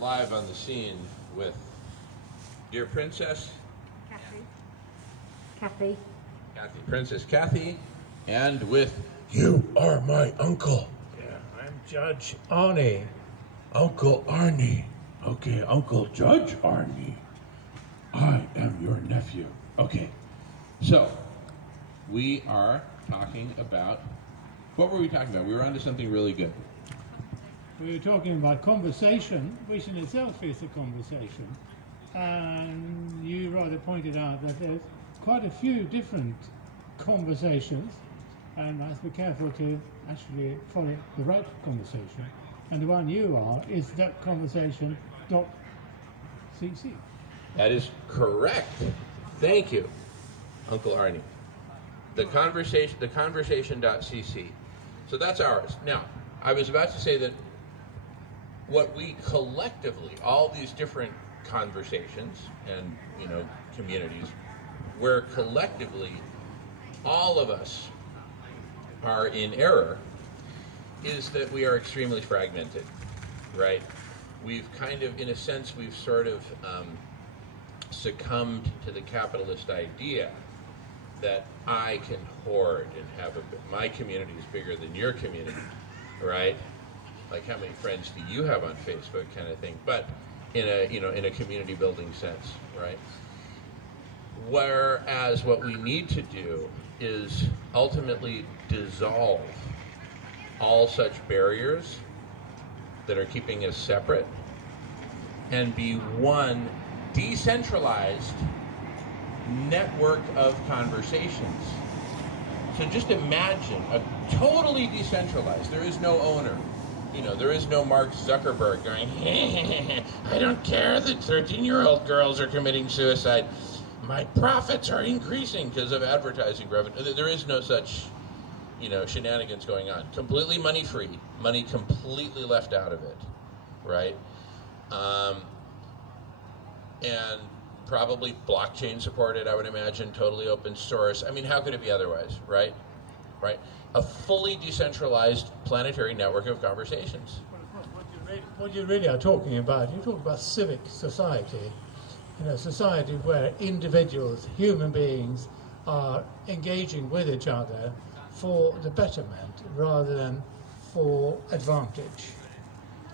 live on the scene with dear Princess Kathy. Princess Kathy, and with You Are My Uncle. Yeah, I'm Judge Arnie. Uncle Arnie. Okay, Uncle Judge Arnie. I am your nephew. Okay, so we are talking about, what were we talking about? We were onto something really good. We were talking about conversation, which in itself is a conversation. And you rather pointed out that there's quite a few different conversations, and I have to be careful to actually follow the right conversation. And the one you are is that conversation.cc. That is correct. Thank you, Uncle Arnie. The conversation.cc. So that's ours. Now, I was about to say that what we collectively, all these different conversations and, communities, where collectively all of us are in error, is that we are extremely fragmented, right? We've kind of, in a sense, we've sort of succumbed to the capitalist idea that I can hoard and have my community is bigger than your community, right? Like how many friends do you have on Facebook, kind of thing, but in a community building sense, right? Whereas what we need to do is ultimately dissolve all such barriers that are keeping us separate and be one decentralized network of conversations. So just imagine a totally decentralized, there is no owner. There is no Mark Zuckerberg going, I don't care that 13-year-old girls are committing suicide. My profits are increasing because of advertising revenue. There is no such, shenanigans going on. Completely money-free. Money completely left out of it, right? And probably blockchain supported, I would imagine, totally open source. I mean, how could it be otherwise, right? Right? A fully decentralized planetary network of conversations. What you really are talking about, you're talking about civic society. Society where individuals, human beings, are engaging with each other for the betterment rather than for advantage.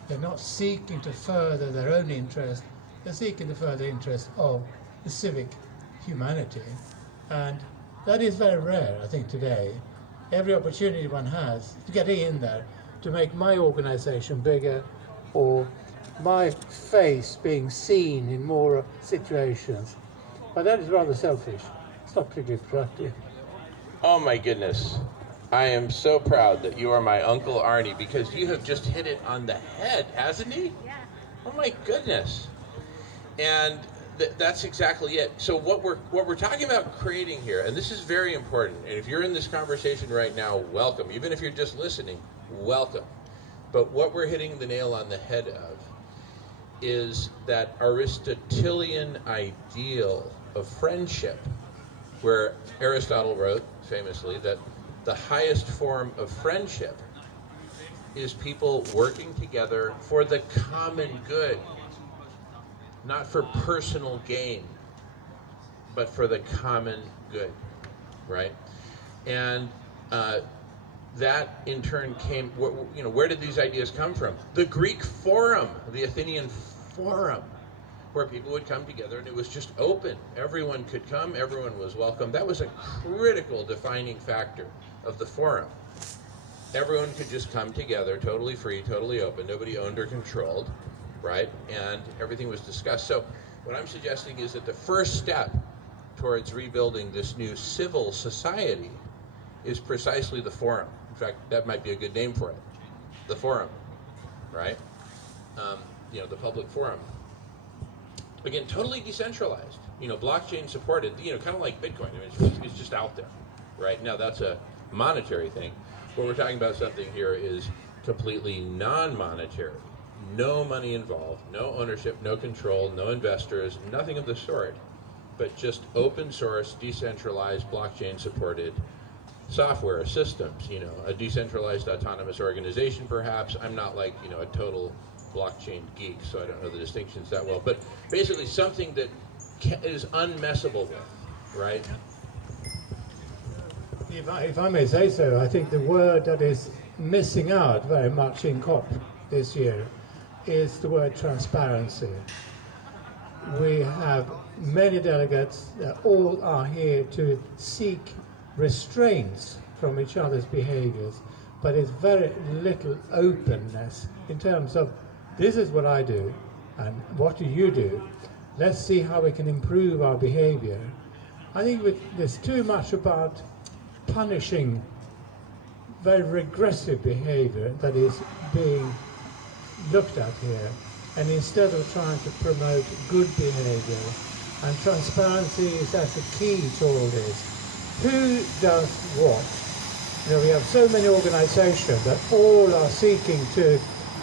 They're not seeking to further their own interest, they're seeking to further the interest of the civic humanity. And that is very rare, I think, today. Every opportunity one has to get in there, to make my organization bigger, or my face being seen in more situations. But that is rather selfish. It's not particularly productive. Oh my goodness. I am so proud that you are my Uncle Arnie, because you have just hit it on the head, hasn't he? Yeah. Oh my goodness. And that's exactly it. So what we're talking about creating here, and this is very important, and if you're in this conversation right now, welcome. Even if you're just listening, welcome. But what we're hitting the nail on the head of is that Aristotelian ideal of friendship, where Aristotle wrote famously that the highest form of friendship is people working together for the common good, not for personal gain, but for the common good, right? And that in turn came, where did these ideas come from? The Greek forum, the Athenian forum, where people would come together and it was just open. Everyone could come, everyone was welcome. That was a critical defining factor of the forum. Everyone could just come together, totally free, totally open, nobody owned or controlled, right? And everything was discussed. So what I'm suggesting is that the first step towards rebuilding this new civil society is precisely the forum. In fact, that might be a good name for it. The forum, right? The public forum. Again, totally decentralized. Blockchain supported, kind of like Bitcoin. I mean, it's just out there, right? Now that's a monetary thing. What we're talking about something here is completely non-monetary. No money involved, no ownership, no control, no investors, nothing of the sort, but just open source, decentralized, blockchain supported software systems, a decentralized autonomous organization perhaps. I'm not like, a total, blockchain geek, so I don't know the distinctions that well. But basically something that is unmessable with, right? If I may say so, I think the word that is missing out very much in COP this year is the word transparency. We have many delegates that all are here to seek restraints from each other's behaviors, but there's very little openness in terms of this is what I do and what do you do. Let's see how we can improve our behavior. I think there's too much about punishing very regressive behavior that is being looked at here, and instead of trying to promote good behavior, and transparency is as a key to all this. Who does what? You know, we have so many organizations that all are seeking to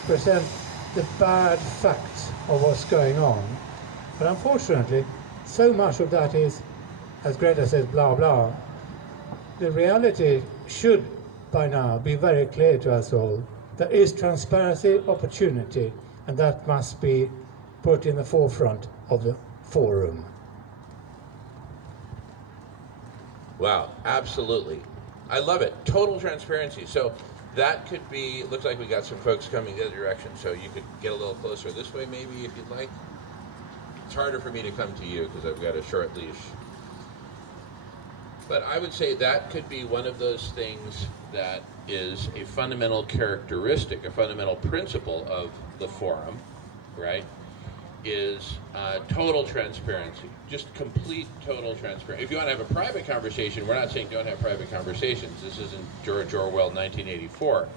present the bad facts of what's going on, but unfortunately so much of that is, as Greta says, blah blah. The reality should by now be very clear to us all. There is transparency, opportunity, and that must be put in the forefront of the forum. Wow, absolutely. I love it. Total transparency. So that could be, looks like we got some folks coming the other direction, so you could get a little closer this way maybe if you'd like. It's harder for me to come to you because I've got a short leash. But I would say that could be one of those things that is a fundamental characteristic, a fundamental principle of the forum, right, is total transparency, just complete total transparency. If you want to have a private conversation, we're not saying don't have private conversations. This isn't George Orwell 1984.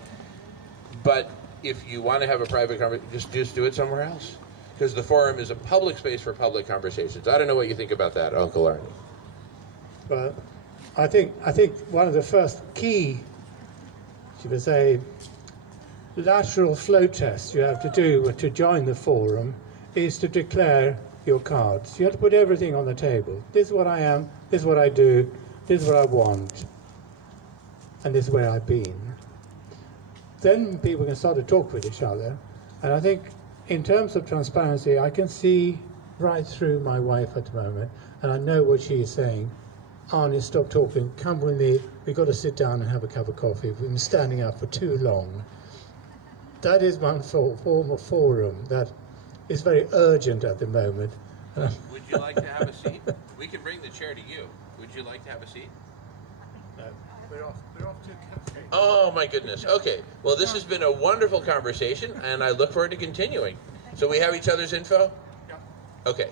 But if you want to have a private conversation, just do it somewhere else. Because the forum is a public space for public conversations. I don't know what you think about that, Uncle Arnie. Well, I think one of the first key, should we say, lateral flow tests you have to do to join the forum is to declare your cards. You have to put everything on the table. This is what I am, this is what I do, this is what I want, and this is where I've been. Then people can start to talk with each other. And I think in terms of transparency, I can see right through my wife at the moment, and I know what she's saying. Arnie, stop talking, come with me, we've got to sit down and have a cup of coffee. We've been standing up for too long. That is one form of forum that is very urgent at the moment. Would you like to have a seat? We can bring the chair to you. Would you like to have a seat? No, we're off to a cafe. Oh my goodness. Okay. Well, this has been a wonderful conversation, and I look forward to continuing. So we have each other's info? Yeah. Okay.